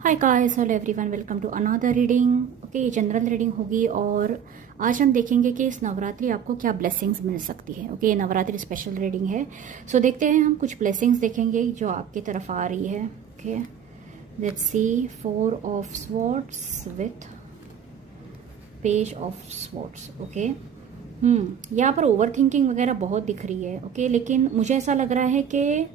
Hi guys, hello everyone, welcome to another reading. Okay, ये general reading होगी और आज हम देखेंगे कि इस नवरात्रि आपको क्या ब्लेसिंग्स मिल सकती है। ओके, ये नवरात्रि स्पेशल रीडिंग है। सो देखते हैं, हम कुछ ब्लेसिंग्स देखेंगे जो आपकी तरफ आ रही है। Okay, let's see. 4 of swords with page of swords. Okay, यहाँ पर ओवर थिंकिंग वगैरह बहुत दिख रही है। ओके, लेकिन मुझे ऐसा लग रहा है कि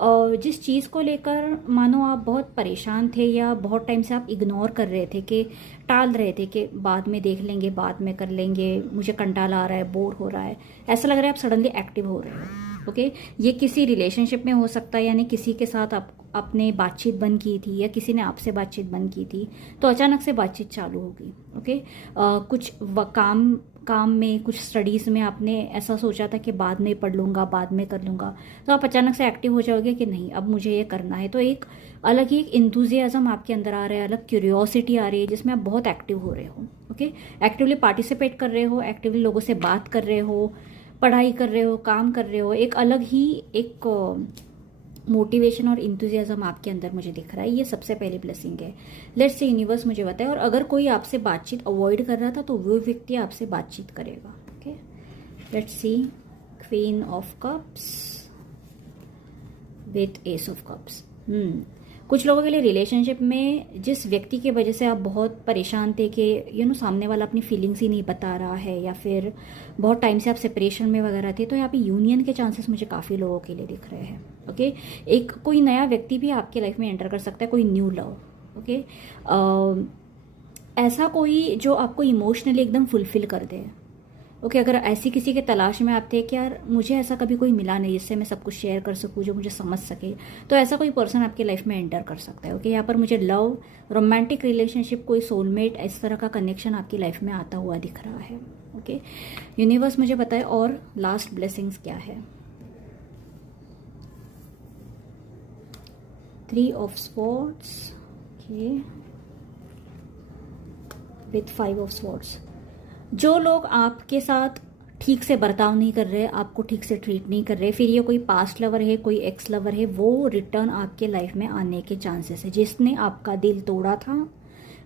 जिस चीज़ को लेकर मानो आप बहुत परेशान थे या बहुत टाइम से आप इग्नोर कर रहे थे, कि टाल रहे थे कि बाद में देख लेंगे, बाद में कर लेंगे, मुझे कंटाला आ रहा है, बोर हो रहा है, ऐसा लग रहा है आप सडनली एक्टिव हो रहे हो। ओके, ये किसी रिलेशनशिप में हो सकता है, यानी किसी के साथ आप आपने बातचीत बंद की थी या किसी ने आपसे बातचीत बंद की थी, तो अचानक से बातचीत चालू होगी। ओके, कुछ काम में, कुछ स्टडीज़ में आपने ऐसा सोचा था कि बाद में पढ़ लूँगा, बाद में कर लूँगा, तो आप अचानक से एक्टिव हो जाओगे कि नहीं, अब मुझे ये करना है। तो एक अलग ही एक इंथुजियाज्म आपके अंदर आ रहा है, अलग क्यूरियोसिटी आ रही है, जिसमें आप बहुत एक्टिव हो रहे हो। ओके, एक्टिवली पार्टिसिपेट कर रहे हो, एक्टिवली लोगों से बात कर रहे हो, पढ़ाई कर रहे हो, काम कर रहे हो, एक अलग ही एक मोटिवेशन और इंथुजियाज्म आपके अंदर मुझे दिख रहा है। ये सबसे पहली ब्लेसिंग है। लेट्स से यूनिवर्स मुझे बताए, और अगर कोई आपसे बातचीत अवॉइड कर रहा था तो वो व्यक्ति आपसे बातचीत करेगा। Okay, let's see. Queen of cups with S of cups. कुछ लोगों के लिए रिलेशनशिप में जिस व्यक्ति की वजह से आप बहुत परेशान थे कि सामने वाला अपनी फीलिंग्स ही नहीं बता रहा है, या फिर बहुत टाइम से आप सेपरेशन में वगैरह थे, तो यहाँ पे यूनियन के चांसेस मुझे काफ़ी लोगों के लिए दिख रहे हैं। ओके, एक कोई नया व्यक्ति भी आपके लाइफ में एंटर कर सकता है, कोई न्यू लव। ओके, ऐसा कोई जो आपको इमोशनली एकदम फुलफिल कर दे। ओके, अगर ऐसी किसी के तलाश में आप थे कि यार मुझे ऐसा कभी कोई मिला नहीं जिससे मैं सब कुछ शेयर कर सकूं, जो मुझे समझ सके, तो ऐसा कोई पर्सन आपके लाइफ में एंटर कर सकता है। ओके, यहाँ पर मुझे लव, रोमांटिक रिलेशनशिप, कोई सोलमेट, इस तरह का कनेक्शन आपकी लाइफ में आता हुआ दिख रहा है। ओके, यूनिवर्स मुझे बताए और लास्ट ब्लेसिंग्स क्या है। 3 of swords with 5 of swords. जो लोग आपके साथ ठीक से बर्ताव नहीं कर रहे, आपको ठीक से ट्रीट नहीं कर रहे, फिर ये कोई पास्ट लवर है, कोई एक्स लवर है, वो रिटर्न आपके लाइफ में आने के चांसेस है। जिसने आपका दिल तोड़ा था,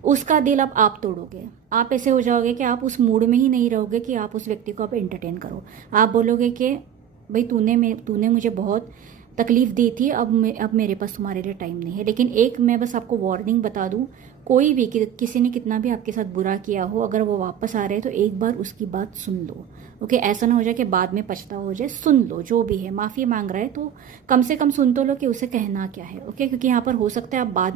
उसका दिल अब आप तोड़ोगे। आप ऐसे हो जाओगे कि आप उस मूड में ही नहीं रहोगे कि आप उस व्यक्ति को अब एंटरटेन करो। आप बोलोगे कि भाई तूने मुझे बहुत तकलीफ दी थी, अब मेरे पास तुम्हारे लिए टाइम नहीं है। लेकिन एक मैं बस आपको वार्निंग बता दूं, कोई भी किसी ने कितना भी आपके साथ बुरा किया हो, अगर वो वापस आ रहे हैं तो एक बार उसकी बात सुन लो। ओके, ऐसा ना हो जाए कि बाद में पछतावा हो जाए। सुन लो, जो भी है, माफ़ी मांग रहा है तो कम से कम सुन तो लो कि उसे कहना क्या है। ओके, क्योंकि यहाँ पर हो सकता है आप बाद